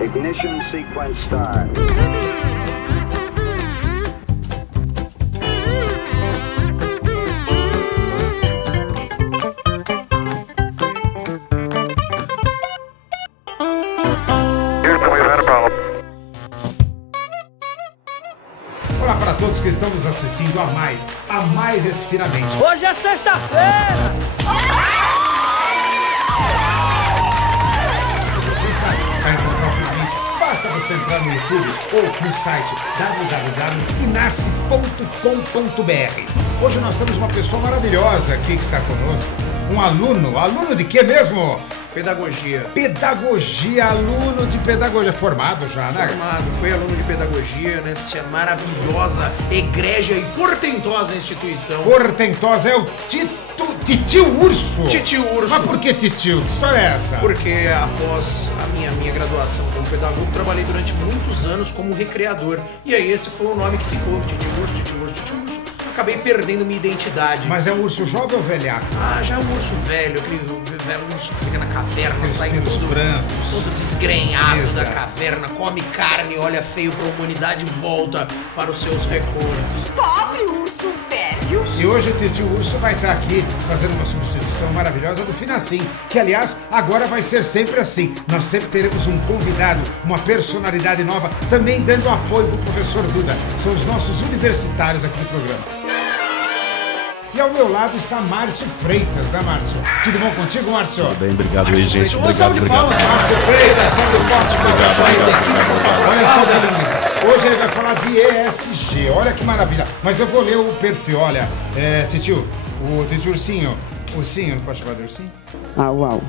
Ignition sequence start. Olá para todos que estão nos assistindo a mais esse finalmente. Hoje é sexta-feira! Você sabe, para encontrar o finalmente, basta você entrar no YouTube ou no site www.inace.com.br. Hoje nós temos uma pessoa maravilhosa aqui que está conosco, um aluno de quê mesmo? Pedagogia. Pedagogia, aluno de pedagogia, formado já, né? Formado, foi aluno de pedagogia nesta maravilhosa, egrégia e portentosa instituição. Portentosa é o Titio Urso. Titio Urso. Mas por que Titio? Que história é essa? Porque após a minha graduação como pedagogo, trabalhei durante muitos anos como recreador. E aí esse foi o nome que ficou, Titio Urso, Titio Urso, Titio Urso. Acabei perdendo minha identidade. Mas é um urso jovem ou velhaco? Ah, já é um urso velho, aquele urso que fica na caverna, Aqueles sai pelos todo brancos, desgrenhado cinza. da caverna, come carne, olha feio pra humanidade e volta para os seus recônditos. Pobre urso velho. E hoje o Titio Urso vai estar aqui fazendo uma substituição maravilhosa do Finacim, que aliás agora vai ser sempre assim. Nós sempre teremos um convidado, uma personalidade nova, também dando apoio pro professor Duda. São os nossos universitários aqui do programa. E ao meu lado está Márcio Freitas, né, Márcio? Tudo bom contigo, Márcio? Tudo bem, obrigado aí, gente. Uma salva de palmas. Márcio Freitas, salve de palmas. Olha só, Belinha. Hoje ele vai falar de ESG. Olha que maravilha. Mas eu vou ler o perfil. Olha, Titio, o Titio Ursinho. Ursinho, não pode chamar de Ursinho? Uau.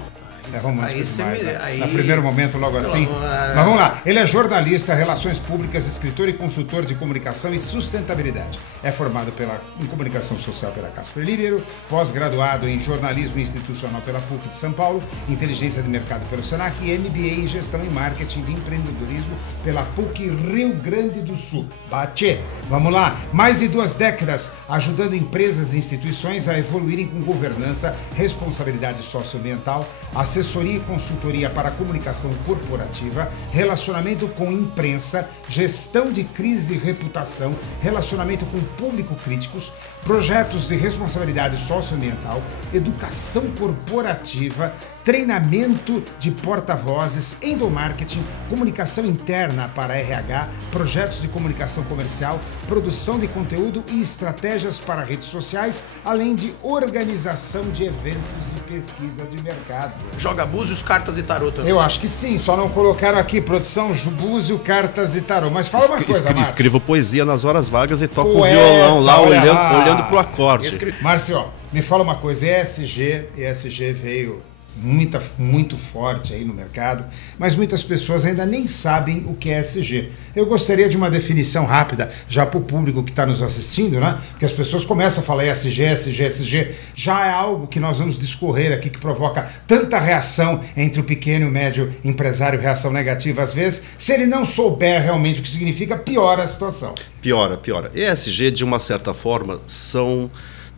É romântico Aí você demais, me- né? aí- No primeiro momento, logo assim. Mas vamos lá. Ele é jornalista, relações públicas, escritor e consultor de comunicação e sustentabilidade. É formado em comunicação social pela Casper Libero, pós-graduado em jornalismo institucional pela PUC de São Paulo, inteligência de mercado pelo Senac e MBA em gestão e marketing de empreendedorismo pela PUC Rio Grande do Sul. Bate! Vamos lá. Mais de 2 décadas ajudando empresas e instituições a evoluírem com governança, responsabilidade socioambiental, assessoria e consultoria para a comunicação corporativa, relacionamento com imprensa, gestão de crise e reputação, relacionamento com público críticos, projetos de responsabilidade socioambiental, educação corporativa, treinamento de porta-vozes, endomarketing, comunicação interna para RH, projetos de comunicação comercial, produção de conteúdo e estratégias para redes sociais, além de organização de eventos e pesquisa de mercado. Joga búzios, cartas e tarô também. Eu acho que sim, só não colocaram aqui produção, búzio, cartas e tarô. Mas fala uma coisa, Márcio. Escrevo poesia nas horas vagas e toco o Poeta, violão lá, olha lá. olhando pro acorde. Márcio, ó, me fala uma coisa, ESG veio muito forte aí no mercado, mas muitas pessoas ainda nem sabem o que é ESG. Eu gostaria de uma definição rápida, já para o público que está nos assistindo, né? Porque as pessoas começam a falar ESG, já é algo que nós vamos discorrer aqui que provoca tanta reação entre o pequeno e o médio empresário, reação negativa às vezes. Se ele não souber realmente o que significa, piora a situação. Piora. ESG, de uma certa forma, são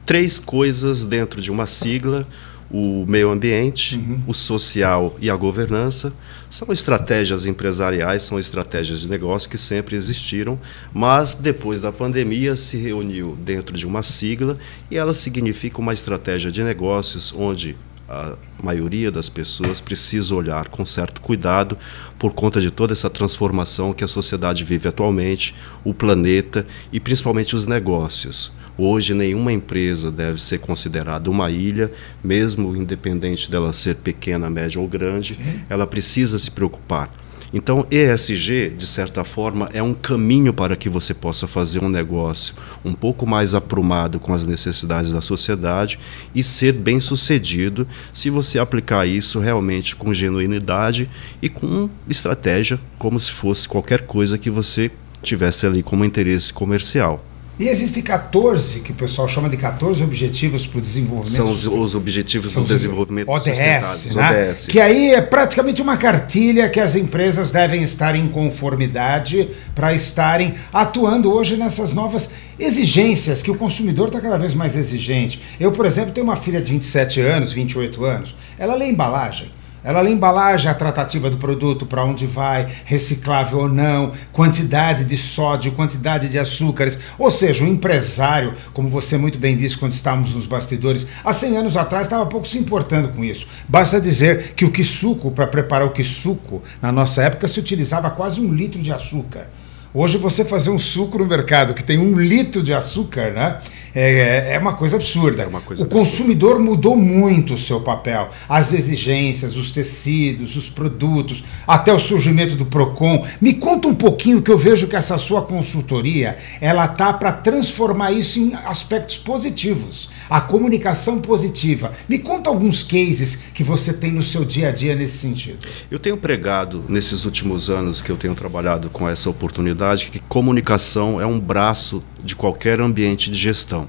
3 coisas dentro de uma sigla: o meio ambiente, o social e a governança. São estratégias empresariais, são estratégias de negócio que sempre existiram, mas depois da pandemia se reuniu dentro de uma sigla e ela significa uma estratégia de negócios onde a maioria das pessoas precisa olhar com certo cuidado por conta de toda essa transformação que a sociedade vive atualmente, o planeta e principalmente os negócios. Hoje, nenhuma empresa deve ser considerada uma ilha, mesmo independente dela ser pequena, média ou grande, ela precisa se preocupar. Então, ESG, de certa forma, é um caminho para que você possa fazer um negócio um pouco mais aprumado com as necessidades da sociedade e ser bem-sucedido se você aplicar isso realmente com genuinidade e com estratégia, como se fosse qualquer coisa que você tivesse ali como interesse comercial. E existem 14, que o pessoal chama de 14 Objetivos para o Desenvolvimento. São os Objetivos do Desenvolvimento ODS, né? ODS. Que aí é praticamente uma cartilha que as empresas devem estar em conformidade para estarem atuando hoje nessas novas exigências, que o consumidor está cada vez mais exigente. Eu, por exemplo, tenho uma filha de 27 anos, 28 anos, ela lê embalagem. Ela lê embalagem, a tratativa do produto, para onde vai, reciclável ou não, quantidade de sódio, quantidade de açúcares. Ou seja, o empresário, como você muito bem disse quando estávamos nos bastidores, há 100 anos atrás estava pouco se importando com isso. Basta dizer que o quissuco, para preparar o quissuco, na nossa época se utilizava quase 1 litro de açúcar. Hoje você fazer um suco no mercado que tem 1 litro de açúcar, né? É uma coisa absurda. O consumidor mudou muito o seu papel, as exigências, os tecidos, os produtos, até o surgimento do Procon. Me conta um pouquinho, que eu vejo que essa sua consultoria, ela tá para transformar isso em aspectos positivos, a comunicação positiva. Me conta alguns cases que você tem no seu dia a dia nesse sentido. Eu tenho pregado, nesses últimos anos que eu tenho trabalhado com essa oportunidade, que comunicação é um braço de qualquer ambiente de gestão.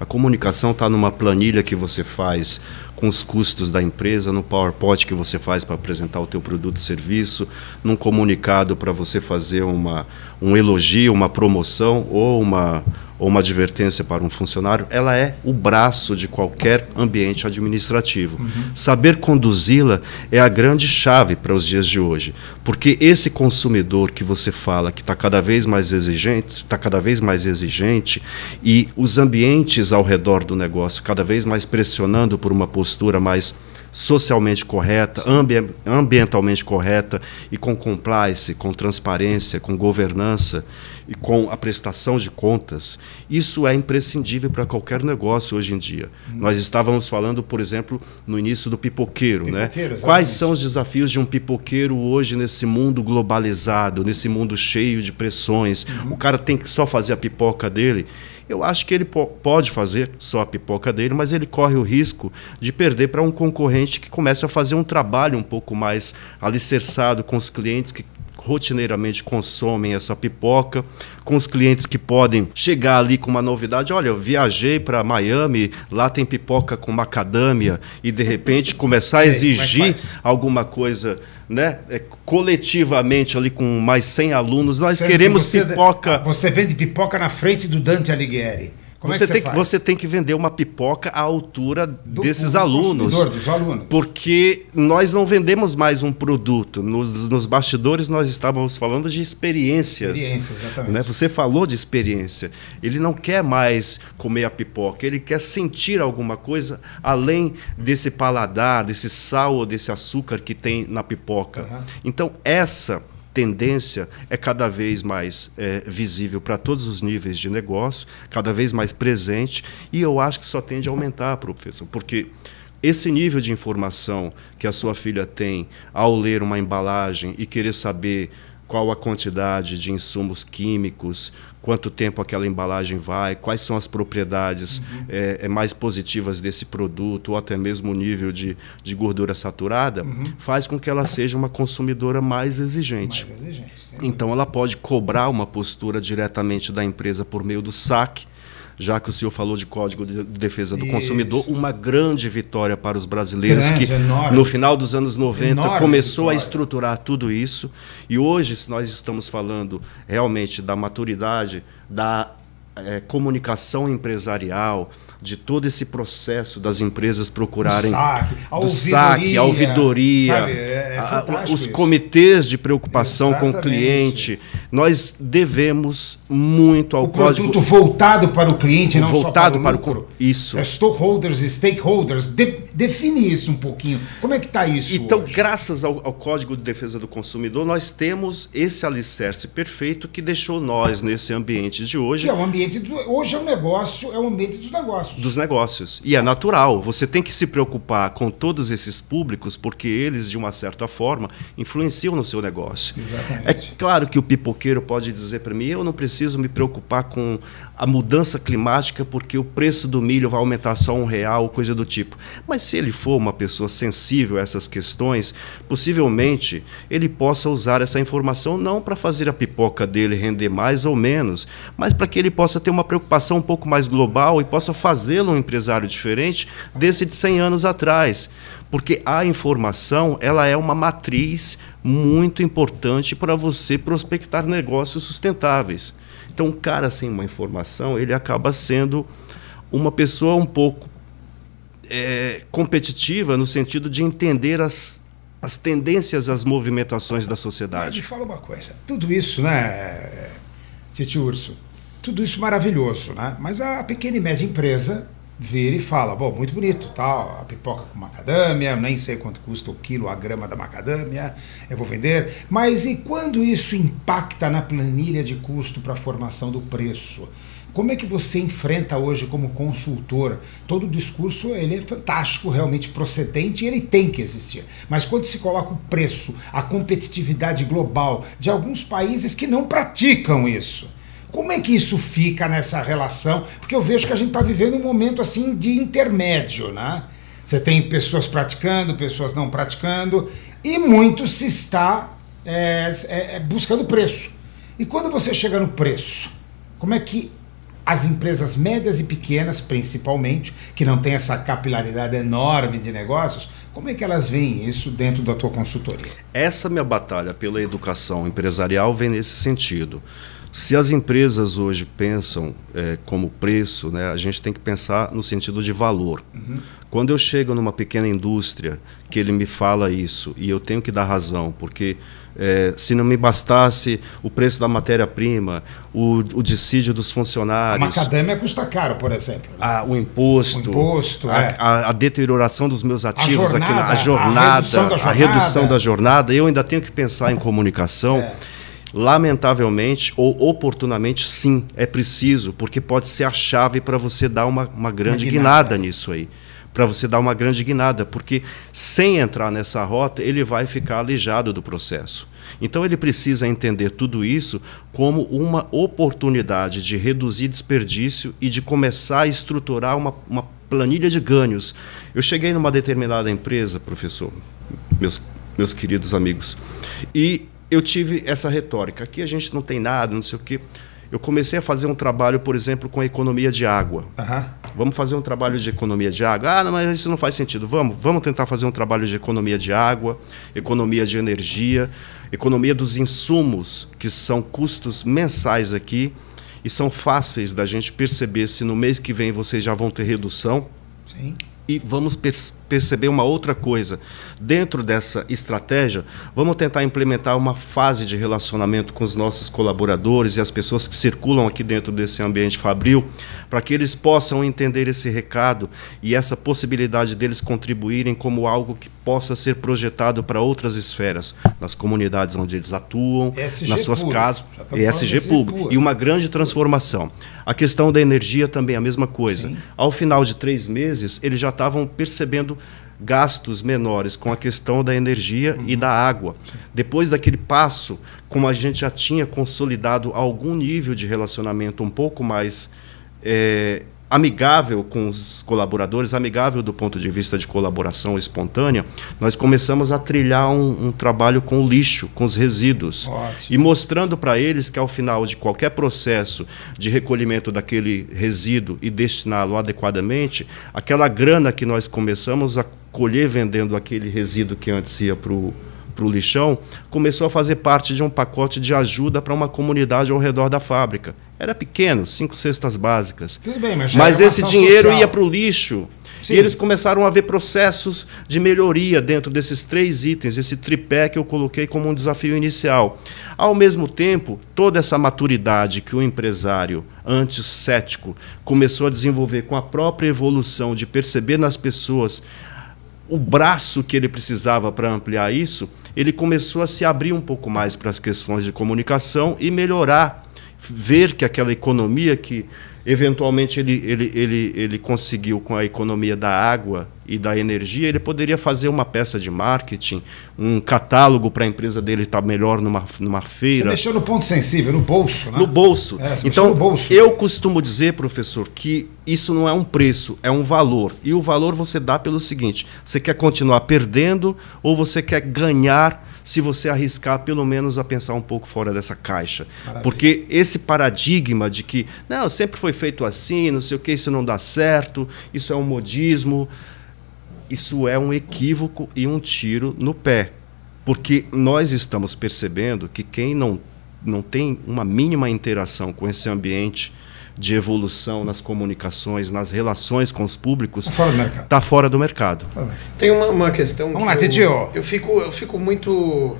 A comunicação está numa planilha que você faz com os custos da empresa, no PowerPoint que você faz para apresentar o teu produto e serviço, num comunicado para você fazer um elogio, uma promoção ou uma advertência para um funcionário. Ela é o braço de qualquer ambiente administrativo. Saber conduzi-la é a grande chave para os dias de hoje, porque esse consumidor que você fala que está cada vez mais exigente, e os ambientes ao redor do negócio cada vez mais pressionando por uma postura mais socialmente correta, ambientalmente correta e com compliance, com transparência, com governança e com a prestação de contas, isso é imprescindível para qualquer negócio hoje em dia. Nós estávamos falando, por exemplo, no início do pipoqueiro, né? Quais são os desafios de um pipoqueiro hoje nesse mundo globalizado, nesse mundo cheio de pressões? O cara tem que só fazer a pipoca dele. Eu acho que ele pode fazer só a pipoca dele, mas ele corre o risco de perder para um concorrente que começa a fazer um trabalho um pouco mais alicerçado com os clientes que rotineiramente consomem essa pipoca, com os clientes que podem chegar ali com uma novidade. Olha, eu viajei para Miami, lá tem pipoca com macadâmia, e de repente começar a exigir alguma coisa, né, coletivamente ali com mais 100 alunos. Nós queremos pipoca. Você vende pipoca na frente do Dante Alighieri. Você tem que vender uma pipoca à altura desses alunos. Dos alunos. Porque nós não vendemos mais um produto. Nos bastidores nós estávamos falando de experiências. Exatamente. Né? Você falou de experiência. Ele não quer mais comer a pipoca, ele quer sentir alguma coisa além desse paladar, desse sal ou desse açúcar que tem na pipoca. Então, essa tendência é cada vez mais visível para todos os níveis de negócio, cada vez mais presente, e eu acho que só tende a aumentar, professor, porque esse nível de informação que a sua filha tem ao ler uma embalagem e querer saber qual a quantidade de insumos químicos, quanto tempo aquela embalagem vai, quais são as propriedades mais positivas desse produto, ou até mesmo o nível de gordura saturada, faz com que ela seja uma consumidora mais exigente. Então, ela pode cobrar uma postura diretamente da empresa por meio do SAC, já que o senhor falou de Código de Defesa do Consumidor, uma grande vitória para os brasileiros, no final dos anos 90 começou a estruturar tudo isso. E hoje, se nós estamos falando realmente da maturidade, da comunicação empresarial, de todo esse processo das empresas procurarem do SAC, a ouvidoria, os comitês de preocupação com o cliente. Nós devemos muito ao código. O produto voltado para o cliente, não voltado só para o lucro. Isso. Stockholders e stakeholders. Define isso um pouquinho. Como é que está isso Então, hoje? graças ao Código de Defesa do Consumidor, nós temos esse alicerce perfeito que deixou nós, nesse ambiente de hoje... Que é o ambiente hoje é um negócio, é o ambiente dos negócios. Dos negócios. E é natural. Você tem que se preocupar com todos esses públicos, porque eles, de uma certa forma, influenciam no seu negócio. Exatamente. É claro que o pipoqueiro pode dizer para mim, eu não preciso me preocupar com a mudança climática porque o preço do milho vai aumentar só R$1, coisa do tipo. Mas se ele for uma pessoa sensível a essas questões, possivelmente ele possa usar essa informação não para fazer a pipoca dele render mais ou menos, mas para que ele possa ter uma preocupação um pouco mais global e possa fazê-lo um empresário diferente desse de 100 anos atrás. Porque a informação, ela é uma matriz muito importante para você prospectar negócios sustentáveis. Então, um cara sem uma informação, ele acaba sendo uma pessoa um pouco competitiva no sentido de entender as tendências, as movimentações da Mas me sociedade. fala uma coisa, tudo isso, né, Titio Urso, tudo isso maravilhoso, né? Mas a pequena e média empresa vira e fala, bom, muito bonito, tal, a pipoca com macadâmia, nem sei quanto custa o quilo, a grama da macadâmia, eu vou vender, mas e quando isso impacta na planilha de custo para a formação do preço? Como é que você enfrenta hoje como consultor? Todo o discurso ele é fantástico, realmente procedente, e ele tem que existir. Mas quando se coloca o preço, a competitividade global de alguns países que não praticam isso, como é que isso fica nessa relação? Porque eu vejo que a gente está vivendo um momento assim de intermédio, né? Você tem pessoas praticando, pessoas não praticando, e muito se está buscando preço. E quando você chega no preço, como é que as empresas médias e pequenas, principalmente, que não têm essa capilaridade enorme de negócios, como é que elas veem isso dentro da tua consultoria? Essa minha batalha pela educação empresarial vem nesse sentido. Se as empresas hoje pensam como preço, né, a gente tem que pensar no sentido de valor. Uhum. Quando eu chego numa pequena indústria que ele me fala isso, e eu tenho que dar razão, porque se não me bastasse o preço da matéria-prima, o dissídio dos funcionários... A macadâmia custa caro, por exemplo. Né? O imposto, a deterioração dos meus ativos, a redução da jornada, eu ainda tenho que pensar em comunicação. Lamentavelmente ou oportunamente, sim, é preciso, porque pode ser a chave para você dar uma grande guinada nisso aí. Para você dar uma grande guinada, porque sem entrar nessa rota, ele vai ficar alijado do processo. Então, ele precisa entender tudo isso como uma oportunidade de reduzir desperdício e de começar a estruturar uma planilha de ganhos. Eu cheguei numa determinada empresa, professor, meus queridos amigos, e eu tive essa retórica. Aqui a gente não tem nada, não sei o quê. Eu comecei a fazer um trabalho, por exemplo, com a economia de água. Uhum. Vamos fazer um trabalho de economia de água? Não, mas isso não faz sentido. Vamos tentar fazer um trabalho de economia de água, economia de energia, economia dos insumos, que são custos mensais aqui e são fáceis da gente perceber se no mês que vem vocês já vão ter redução. Sim. E vamos perceber uma outra coisa. Dentro dessa estratégia, vamos tentar implementar uma fase de relacionamento com os nossos colaboradores e as pessoas que circulam aqui dentro desse ambiente fabril, para que eles possam entender esse recado e essa possibilidade deles contribuírem como algo que possa ser projetado para outras esferas, nas comunidades onde eles atuam, nas suas casas, ESG público, e uma grande transformação. A questão da energia também é a mesma coisa. Sim. Ao final de 3 meses, eles já estavam percebendo gastos menores com a questão da energia e da água. Depois daquele passo, como a gente já tinha consolidado algum nível de relacionamento um pouco mais amigável com os colaboradores, amigável do ponto de vista de colaboração espontânea, nós começamos a trilhar um trabalho com o lixo, com os resíduos. Ótimo. E mostrando para eles que ao final de qualquer processo de recolhimento daquele resíduo e destiná-lo adequadamente, aquela grana que nós começamos a colher vendendo aquele resíduo que antes ia para o lixão, começou a fazer parte de um pacote de ajuda para uma comunidade ao redor da fábrica. Era pequeno, 5 cestas básicas. Tudo bem, mas esse dinheiro ia para o lixo. Sim. E eles começaram a ver processos de melhoria dentro desses 3 itens, esse tripé que eu coloquei como um desafio inicial. Ao mesmo tempo, toda essa maturidade que o empresário, antes cético, começou a desenvolver com a própria evolução de perceber nas pessoas o braço que ele precisava para ampliar isso, ele começou a se abrir um pouco mais para as questões de comunicação e melhorar, ver que aquela economia que eventualmente ele conseguiu com a economia da água e da energia, ele poderia fazer uma peça de marketing, um catálogo para a empresa dele estar melhor numa feira. Você mexeu no ponto sensível, no bolso, né? No bolso. Então, no bolso. Eu costumo dizer, professor, que isso não é um preço, é um valor. E o valor você dá pelo seguinte: você quer continuar perdendo ou você quer ganhar se você arriscar pelo menos a pensar um pouco fora dessa caixa? Maravilha. Porque esse paradigma de que não, sempre foi feito assim, não sei o que, isso não dá certo, isso é um modismo, isso é um equívoco e um tiro no pé. Porque nós estamos percebendo que quem não tem uma mínima interação com esse ambiente de evolução nas comunicações, nas relações com os públicos, Fora do mercado. está fora do mercado. Tem uma questão Vamos que lá, Titio. eu fico muito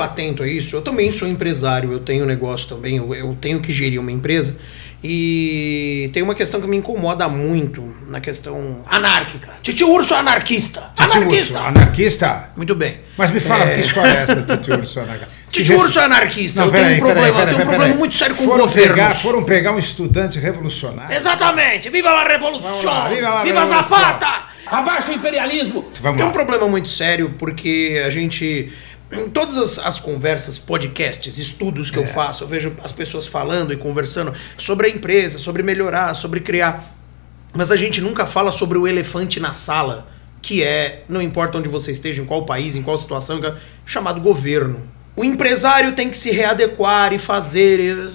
atento a isso. Eu também sou empresário, eu tenho negócio também, eu tenho que gerir uma empresa. E tem uma questão que me incomoda muito na questão anárquica. Titio Urso anarquista. Titio Urso, anarquista? Muito bem. Mas me fala, que história é essa, Titio Urso anarquista? Titio Urso anarquista. Eu tenho um problema muito sério com governos. Foram pegar um estudante revolucionário. Exatamente. Viva a revolução! Viva Zapata! Abaixa o imperialismo! Vamos Tem lá. um problema muito sério porque a gente... Em todas as conversas, podcasts, estudos que eu faço, eu vejo as pessoas falando e conversando sobre a empresa, sobre melhorar, sobre criar. Mas a gente nunca fala sobre o elefante na sala, que é, não importa onde você esteja, em qual país, em qual situação, chamado governo. O empresário tem que se readequar e fazer...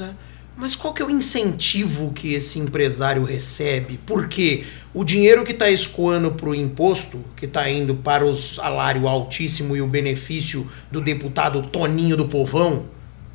Mas qual que é o incentivo que esse empresário recebe? Por quê? O dinheiro que está escoando para o imposto, que está indo para o salário altíssimo e o benefício do deputado Toninho do Povão,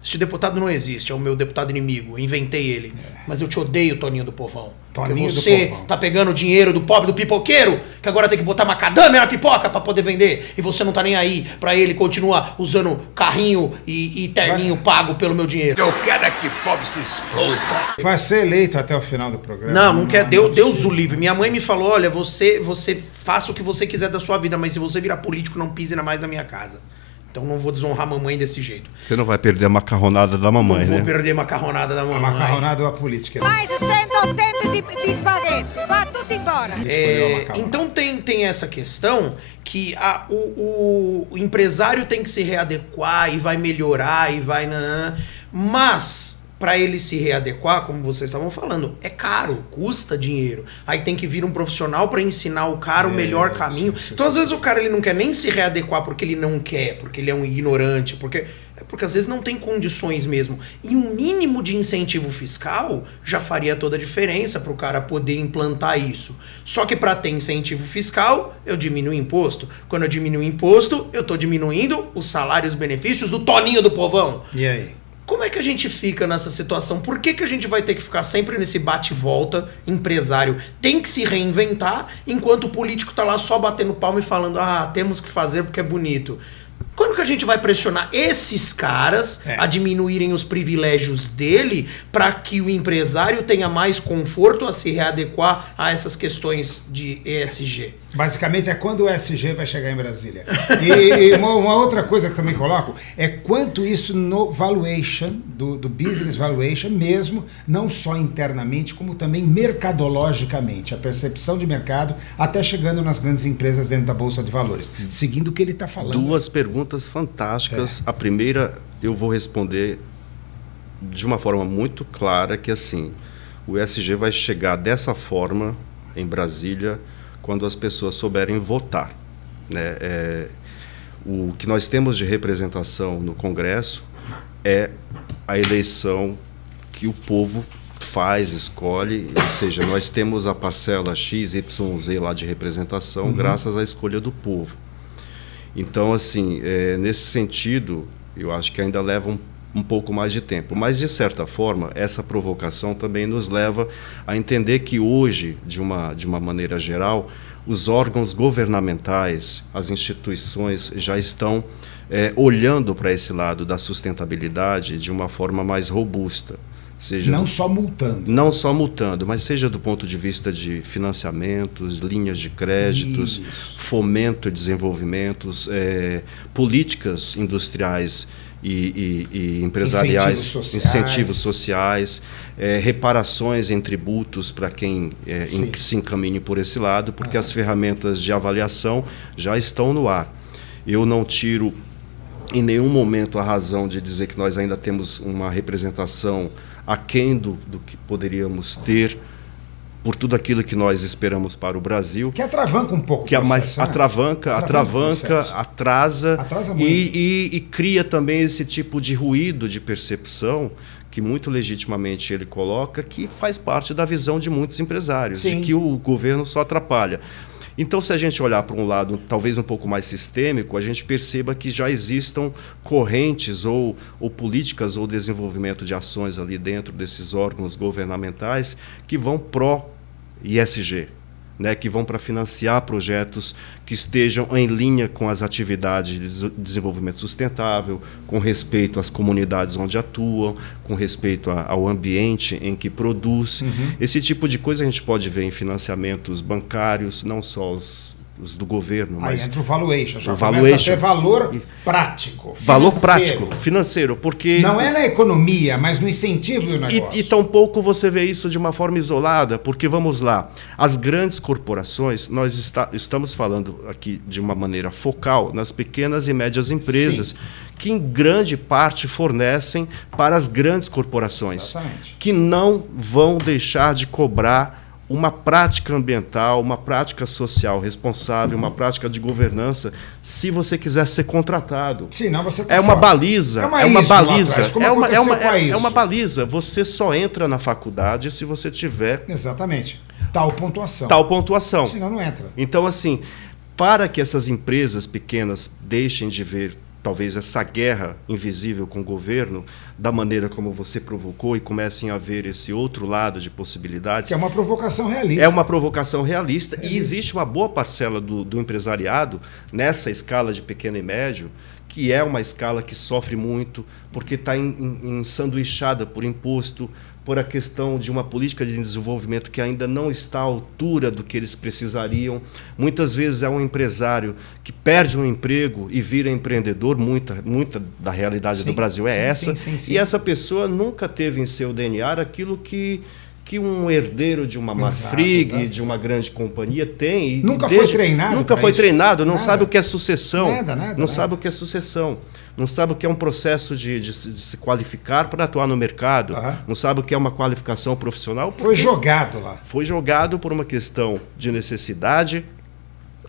esse deputado não existe, é o meu deputado inimigo, eu inventei ele. Mas eu te odeio, Toninho do Povão. Toninho Porque você do Povão. tá pegando o dinheiro do pobre do pipoqueiro, que agora tem que botar macadâmia na pipoca para poder vender, e você não tá nem aí para ele continuar usando carrinho e terninho pago pelo meu dinheiro. Eu quero é que pobre se exploda. Vai ser eleito até o final do programa. Não quer. Deus o livre. Minha mãe me falou, olha, você faça o que você quiser da sua vida, mas se você virar político, não pise mais na minha casa. Então não vou desonrar a mamãe desse jeito. Você não vai perder a macarronada da mamãe, Não vou né? perder a macarronada da A mamãe. macarronada ou a política? Mais o 180 de espaguete. Vá tudo embora. Escolheu a macarronada. Então tem essa questão que o empresário tem que se readequar e vai melhorar e vai... Mas... para ele se readequar, como vocês estavam falando, é caro, custa dinheiro. Aí tem que vir um profissional para ensinar o cara o melhor caminho. Então, às vezes, o cara ele não quer nem se readequar porque ele não quer, porque ele é um ignorante, porque às vezes não tem condições mesmo. E um mínimo de incentivo fiscal já faria toda a diferença para o cara poder implantar isso. Só que para ter incentivo fiscal, eu diminuo o imposto. Quando eu diminuo o imposto, eu estou diminuindo os salários e os benefícios do Toninho do Povão. E aí? Como é que a gente fica nessa situação? Por que a gente vai ter que ficar sempre nesse bate-volta empresário? Tem que se reinventar, enquanto o político tá lá só batendo palma e falando temos que fazer porque é bonito. Quando que a gente vai pressionar esses caras a diminuírem os privilégios dele para que o empresário tenha mais conforto a se readequar a essas questões de ESG? Basicamente é quando o ESG vai chegar em Brasília. E uma outra coisa que também coloco é quanto isso no valuation, do business valuation mesmo, não só internamente, como também mercadologicamente, a percepção de mercado, até chegando nas grandes empresas dentro da Bolsa de Valores. Seguindo o que ele está falando. Duas perguntas fantásticas. A primeira eu vou responder de uma forma muito clara, que assim, o ESG vai chegar dessa forma em Brasília quando as pessoas souberem votar, né? O que nós temos de representação no Congresso é a eleição que o povo faz, escolhe, ou seja, nós temos a parcela X, Y, Z lá de representação graças à escolha do povo. Então, assim, nesse sentido, eu acho que ainda leva um pouco mais de tempo. Mas, de certa forma, essa provocação também nos leva a entender que hoje, de uma maneira geral, os órgãos governamentais, as instituições já estão olhando para esse lado da sustentabilidade de uma forma mais robusta. Seja não só multando. Não só multando, mas seja do ponto de vista de financiamentos, linhas de créditos, fomento e desenvolvimentos, políticas industriais e empresariais, incentivos sociais, reparações em tributos para quem se encaminhe por esse lado, porque as ferramentas de avaliação já estão no ar. Eu não tiro em nenhum momento a razão de dizer que nós ainda temos uma representação aquém do que poderíamos ter por tudo aquilo que nós esperamos para o Brasil. Que atravanca um pouco. Mas atravanca, atrasa muito. E cria também esse tipo de ruído de percepção que muito legitimamente ele coloca, que faz parte da visão de muitos empresários, de que o governo só atrapalha. Então, se a gente olhar para um lado talvez um pouco mais sistêmico, a gente perceba que já existam correntes ou políticas ou desenvolvimento de ações ali dentro desses órgãos governamentais que vão pró-ISG, né, que vão para financiar projetos que estejam em linha com as atividades de desenvolvimento sustentável, com respeito às comunidades onde atuam, com respeito ao ambiente em que produz. Esse tipo de coisa a gente pode ver em financiamentos bancários, não só os do governo, Aí mas entra o valuation, já o começa valuation. a ter valor prático, valor financeiro. prático, financeiro, porque Não é na economia, mas no incentivo do negócio. E tampouco você vê isso de uma forma isolada, porque, vamos lá, as grandes corporações, nós estamos falando aqui de uma maneira focal nas pequenas e médias empresas, Sim. que em grande parte fornecem para as grandes corporações, Exatamente. que não vão deixar de cobrar uma prática ambiental, uma prática social responsável, uma prática de governança, se você quiser ser contratado. Senão você tá É uma fora. baliza, É uma é uma ISO lá baliza, atrás, como é aconteceu com a é ISO. uma baliza. Você só entra na faculdade se você tiver Exatamente. Tal pontuação. tal pontuação. Senão não entra. Então, assim, para que essas empresas pequenas deixem de ver talvez essa guerra invisível com o governo, da maneira como você provocou, e comecem a ver esse outro lado de possibilidades. Que é uma provocação realista. É uma provocação realista. E existe uma boa parcela do empresariado nessa escala de pequeno e médio, que é uma escala que sofre muito, porque está ensanduichada por imposto, por a questão de uma política de desenvolvimento que ainda não está à altura do que eles precisariam. Muitas vezes é um empresário que perde um emprego e vira empreendedor, muita da realidade do Brasil é essa, sim. e essa pessoa nunca teve em seu DNA aquilo que um herdeiro de uma Marfrig, exato. de uma grande companhia tem. E Nunca foi treinado Nunca pra foi isso. treinado, não Nada. sabe o que é sucessão. Nada. Sabe o que é sucessão. Não sabe o que é um processo de se qualificar para atuar no mercado. Não sabe o que é uma qualificação profissional. Foi jogado lá. Foi jogado por uma questão de necessidade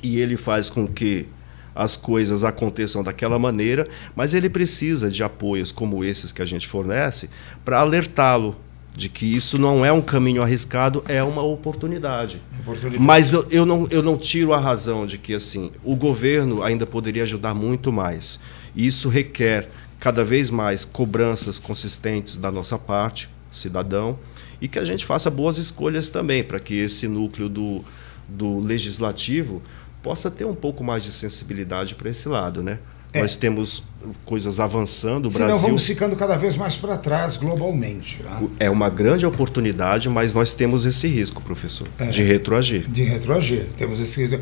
e ele faz com que as coisas aconteçam daquela maneira, mas ele precisa de apoios como esses que a gente fornece para alertá-lo de que isso não é um caminho arriscado, é uma oportunidade. Mas eu não tiro a razão de que assim o governo ainda poderia ajudar muito mais. Isso requer cada vez mais cobranças consistentes da nossa parte, cidadão, e que a gente faça boas escolhas também, para que esse núcleo do legislativo possa ter um pouco mais de sensibilidade para esse lado, né? Nós temos coisas avançando, o Senão Brasil... vamos ficando cada vez mais para trás globalmente. Né? É uma grande oportunidade, mas nós temos esse risco, professor, de retroagir. De retroagir. Temos esse risco.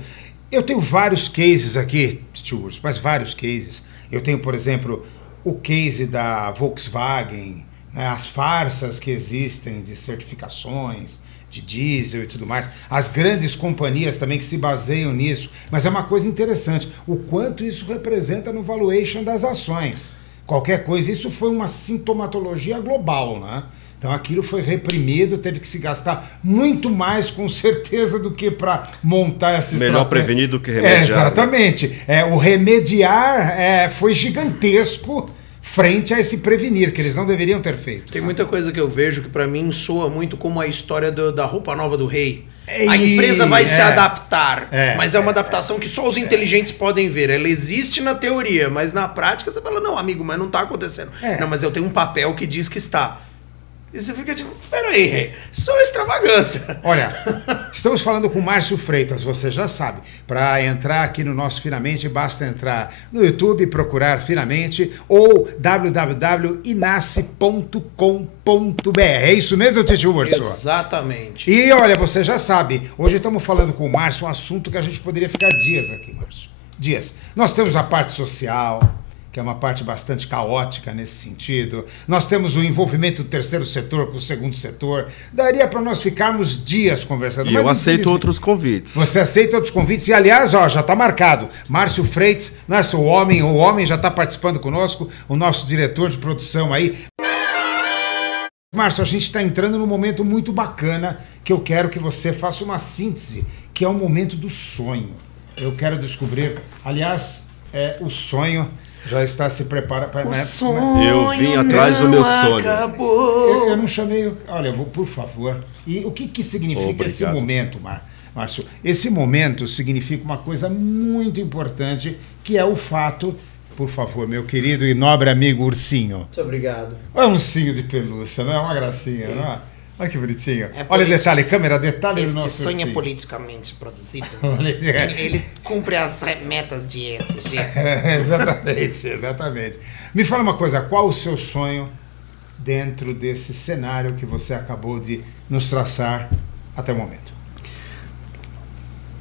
Eu tenho vários cases aqui, Stuart, mas vários cases. Eu tenho, por exemplo, o case da Volkswagen, né, as farsas que existem de certificações, de diesel e tudo mais, as grandes companhias também que se baseiam nisso, mas é uma coisa interessante, o quanto isso representa no valuation das ações. Qualquer coisa, isso foi uma sintomatologia global, né? Então aquilo foi reprimido, teve que se gastar muito mais, com certeza, do que para montar essa estratégia. Melhor prevenir do que remediar. Exatamente. O remediar foi gigantesco frente a esse prevenir, que eles não deveriam ter feito. Tem muita coisa que eu vejo que para mim soa muito como a história da roupa nova do rei. E- A empresa vai se é. adaptar, mas é uma adaptação que só os inteligentes podem ver. Ela existe na teoria, mas na prática você fala, não, amigo, mas não está acontecendo. Não, mas eu tenho um papel que diz que está. E você fica tipo, peraí, rei, isso é uma extravagância. Olha, estamos falando com o Márcio Freitas, você já sabe. Para entrar aqui no nosso Finamente, basta entrar no YouTube, procurar Finamente ou www.inace.com.br. É isso mesmo, Titio Urso? Exatamente. E olha, você já sabe, hoje estamos falando com o Márcio um assunto que a gente poderia ficar dias aqui, Márcio. Dias. Nós temos a parte social, que é uma parte bastante caótica nesse sentido. Nós temos o envolvimento do terceiro setor com o segundo setor. Daria para nós ficarmos dias conversando. E mas eu aceito infelizmente, outros convites. Você aceita outros convites. E, aliás, ó, já está marcado. Márcio Freitas, nosso o homem já está participando conosco, o nosso diretor de produção aí. Márcio, a gente está entrando num momento muito bacana que eu quero que você faça uma síntese, que é o momento do sonho. Eu quero descobrir, aliás, o sonho já está se preparando. Eu vim atrás do meu sonho. Eu não chamei. Olha, por favor. E o que significa esse Obrigado. momento, Márcio, esse momento significa uma coisa muito importante, que é o fato, por favor, meu querido e nobre amigo ursinho. Muito obrigado. É um ursinho de pelúcia, não é uma gracinha, não é? Olha que bonitinho. É Olha o político. detalhe, câmera, detalhe do Este nosso sonho é ursinho. politicamente produzido. Olha, Ele cumpre as metas de ESG. exatamente, exatamente. Me fala uma coisa, qual o seu sonho dentro desse cenário que você acabou de nos traçar até o momento?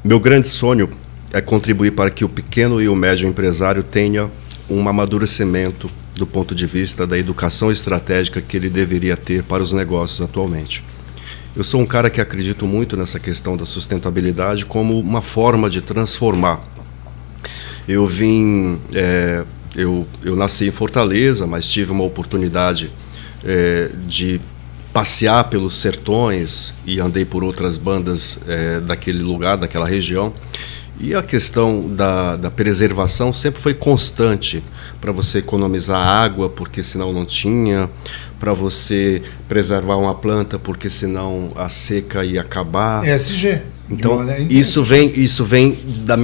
Meu grande sonho é contribuir para que o pequeno e o médio empresário tenha um amadurecimento do ponto de vista da educação estratégica que ele deveria ter para os negócios atualmente. Eu sou um cara que acredito muito nessa questão da sustentabilidade como uma forma de transformar. Eu nasci em Fortaleza, mas tive uma oportunidade de passear pelos sertões e andei por outras bandas daquele lugar, daquela região. E a questão da preservação sempre foi constante, para você economizar água, porque senão não tinha, para você preservar uma planta, porque senão a seca ia acabar. ESG. Então, isso vem da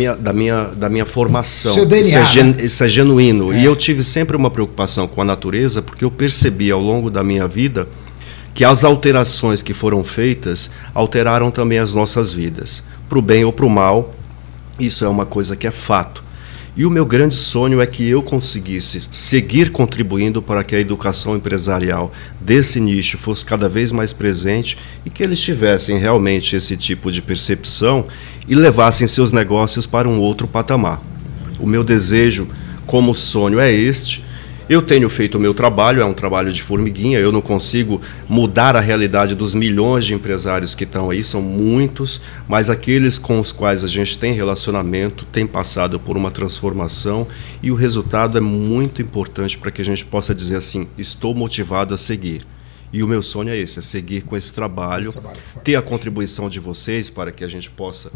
minha formação. Seu DNA, Isso é genuíno. E eu tive sempre uma preocupação com a natureza, porque eu percebi ao longo da minha vida que as alterações que foram feitas alteraram também as nossas vidas, para o bem ou para o mal. Isso é uma coisa que é fato. E o meu grande sonho é que eu conseguisse seguir contribuindo para que a educação empresarial desse nicho fosse cada vez mais presente e que eles tivessem realmente esse tipo de percepção e levassem seus negócios para um outro patamar. O meu desejo como sonho é este. Eu tenho feito o meu trabalho, é um trabalho de formiguinha, eu não consigo mudar a realidade dos milhões de empresários que estão aí, são muitos, mas aqueles com os quais a gente tem relacionamento têm passado por uma transformação e o resultado é muito importante para que a gente possa dizer assim, estou motivado a seguir. E o meu sonho é esse, é seguir com esse trabalho ter a contribuição de vocês para que a gente possa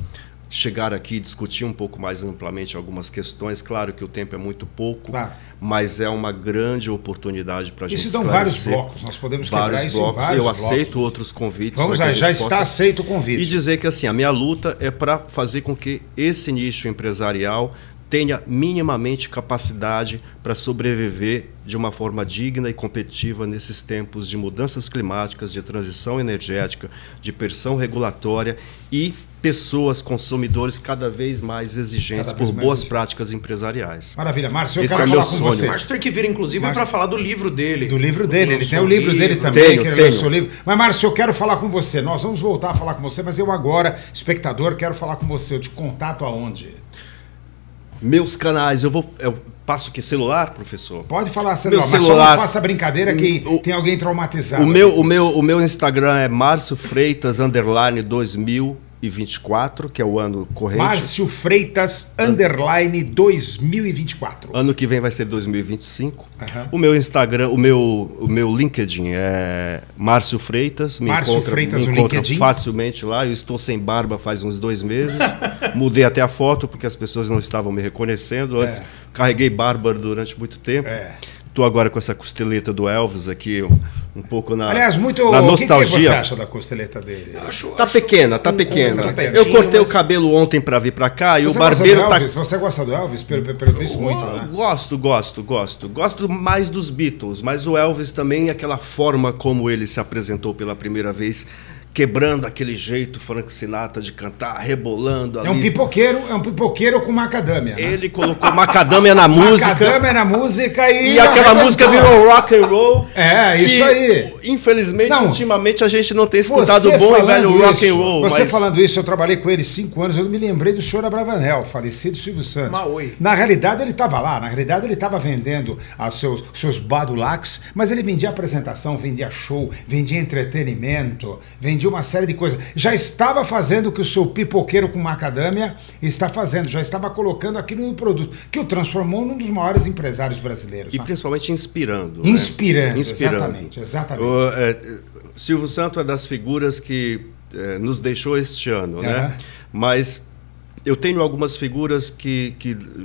chegar aqui e discutir um pouco mais amplamente algumas questões. Claro que o tempo é muito pouco, claro, mas é uma grande oportunidade para a gente esclarecer. Isso dão vários blocos, nós podemos quebrar isso em vários Eu blocos. aceito outros convites. Vamos lá, já está aceito o convite. E dizer que assim, a minha luta é para fazer com que esse nicho empresarial tenha minimamente capacidade para sobreviver de uma forma digna e competitiva nesses tempos de mudanças climáticas, de transição energética, de pressão regulatória e pessoas, consumidores cada vez mais exigentes por boas práticas empresariais. Maravilha, Márcio, eu Esse quero é meu falar com sonho. você. Márcio tem que vir, inclusive, para falar do livro dele. Do livro dele, ele tem o livro dele também, Tenho, que ele tenho. lançou o livro. Mas, Márcio, eu quero falar com você. Nós vamos voltar a falar com você, mas eu agora, espectador, quero falar com você. Eu te contato aonde? Meus canais, eu passo que celular, professor? Pode falar celular, Meu mas celular, só não faça brincadeira que tem alguém traumatizado. O meu Instagram é Márcio Freitas _2024, que é o ano corrente. Márcio Freitas _2024. Ano que vem vai ser 2025. Uhum. O meu Instagram, o meu LinkedIn é Márcio Freitas. Me encontra facilmente lá. Eu estou sem barba faz uns 2 meses. Mudei até a foto porque as pessoas não estavam me reconhecendo. Antes carreguei barba durante muito tempo. Estou agora com essa costeleta do Elvis aqui, um pouco na nostalgia. O que você acha da costeleta dele? Tá pequena. Eu cortei o cabelo ontem para vir para cá e o barbeiro tá... Você gosta do Elvis? Pelo visto muito, né? Gosto. Gosto mais dos Beatles, mas o Elvis também, aquela forma como ele se apresentou pela primeira vez, quebrando aquele jeito Frank Sinatra de cantar, rebolando ali. É um pipoqueiro com macadâmia, né? Ele colocou macadâmia na música. Macadâmia na música e aquela música virou rock and roll. Isso aí. Infelizmente, ultimamente a gente não tem escutado o bom e velho rock and roll. Você falando isso, eu trabalhei com ele 5 anos, eu me lembrei do senhor Abravanel, falecido Silvio Santos. Na realidade, ele estava lá, ele estava vendendo seus badulacs, mas ele vendia apresentação, vendia show, vendia entretenimento, vendia uma série de coisas. Já estava fazendo o que o seu pipoqueiro com macadâmia está fazendo, já estava colocando aquilo no produto, que o transformou num dos maiores empresários brasileiros. E principalmente inspirando. Inspirando. Exatamente. Silvio Santos é das figuras que nos deixou este ano, né? Mas eu tenho algumas figuras que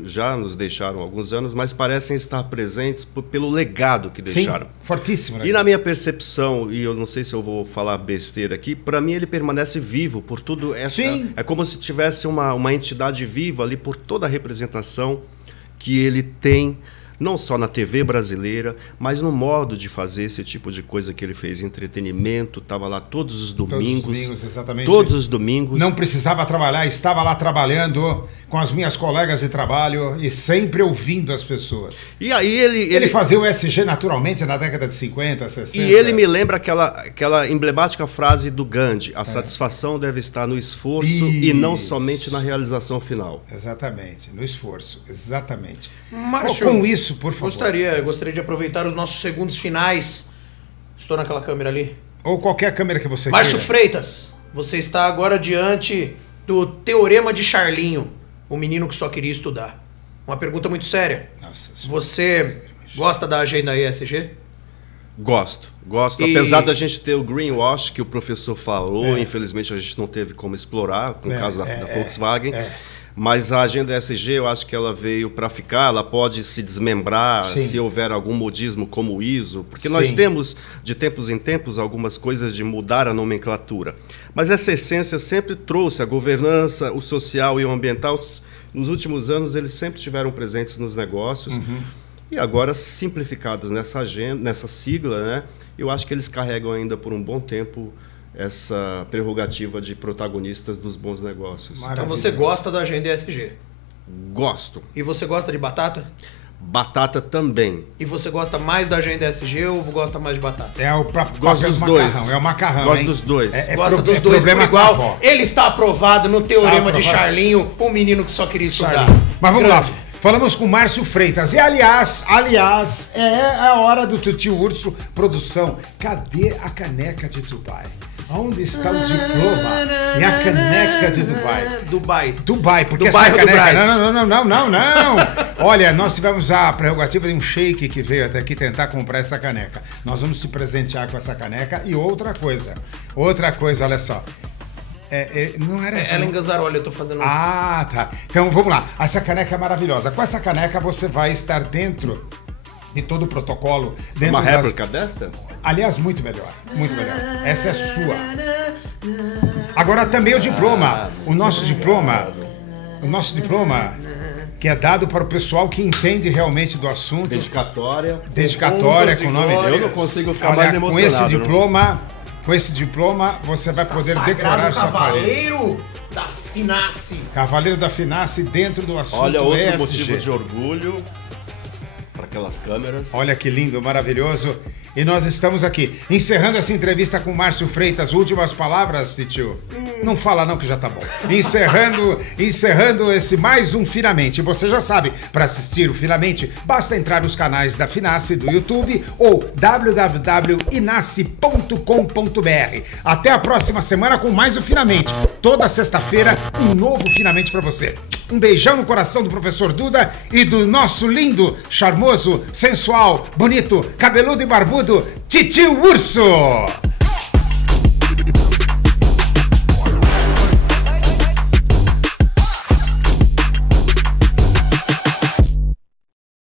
já nos deixaram há alguns anos, mas parecem estar presentes pelo legado que deixaram. Sim, fortíssimo. Né? E na minha percepção, e eu não sei se eu vou falar besteira aqui, para mim ele permanece vivo por tudo essa... Sim. É como se tivesse uma entidade viva ali por toda a representação que ele tem, não só na TV brasileira, mas no modo de fazer esse tipo de coisa que ele fez. Entretenimento, estava lá todos os domingos. Todos os domingos, exatamente. Todos os domingos. Não precisava trabalhar, estava lá trabalhando com as minhas colegas de trabalho e sempre ouvindo as pessoas. E aí Ele fazia o SG naturalmente na década de 50, 60. E ele me lembra aquela emblemática frase do Gandhi: a satisfação deve estar no esforço e não somente na realização final. Exatamente, no esforço, exatamente. Márcio, com isso, por favor. Gostaria de aproveitar os nossos segundos finais. Estou naquela câmera ali. Ou qualquer câmera que você Márcio queira. Freitas, você está agora diante do Teorema de Charlinho, o menino que só queria estudar. Uma pergunta muito séria. Nossa, Você gosta da agenda ESG? Gosto. Apesar da gente ter o greenwash que o professor falou, infelizmente a gente não teve como explorar, no caso da Volkswagen. Mas a agenda ESG, eu acho que ela veio para ficar, ela pode se desmembrar se houver algum modismo como o ISO, porque nós temos, de tempos em tempos, algumas coisas de mudar a nomenclatura. Mas essa essência sempre trouxe a governança, o social e o ambiental. Nos últimos anos, eles sempre estiveram presentes nos negócios. E agora, simplificados nessa agenda, nessa sigla, né, eu acho que eles carregam ainda por um bom tempo essa prerrogativa de protagonistas dos bons negócios. Maravilha. Então você gosta da agenda ESG. Gosto. E você gosta de batata? Batata também. E você gosta mais da agenda ESG ou gosta mais de batata? É o próprio Gosto dos dois. É o macarrão. Gosto hein? dos dois. Gosta dos dois por problema com a igual. avó. Ele está aprovado no Teorema de Aprovado. Charlinho, o menino que só queria estudar. Charlinho. Mas vamos Grande. lá. Falamos com o Márcio Freitas. E aliás, é a hora do Tio Urso Produção. Cadê a caneca de Dubai? Onde está o diploma e a caneca de Dubai? Dubai, porque Do essa bairro do caneca... Brás. Não. Olha, nós tivemos a prerrogativa de um sheik que veio até aqui tentar comprar essa caneca. Nós vamos se presentear com essa caneca e outra coisa, olha só. Não era... Ela engasarolha, eu tô fazendo... Ah, tá. Então, vamos lá. Essa caneca é maravilhosa. Com essa caneca, você vai estar dentro de todo o protocolo. Dentro Uma réplica desta? Aliás, muito melhor. Muito melhor. Essa é sua. Agora, também o diploma. O nosso diploma, que é dado para o pessoal que entende realmente do assunto. Dedicatória. Com o nome de... Eu não consigo ficar Olha, mais emocionado. Com esse diploma, você vai poder decorar sua parede. Cavaleiro da Finace. Cavaleiro da Finace dentro do assunto Olha, outro ESG. motivo de orgulho para aquelas câmeras. Olha que lindo, maravilhoso. E nós estamos aqui, encerrando essa entrevista com o Márcio Freitas. Últimas palavras, tio? Não fala não que já tá bom. Encerrando esse mais um Finamente. Você já sabe, para assistir o Finamente, basta entrar nos canais da Finace do YouTube ou www.inace.com.br. Até a próxima semana com mais um Finamente. Toda sexta-feira, um novo Finamente para você. Um beijão no coração do professor Duda e do nosso lindo, charmoso, sensual, bonito, cabeludo e barbudo Titio Urso.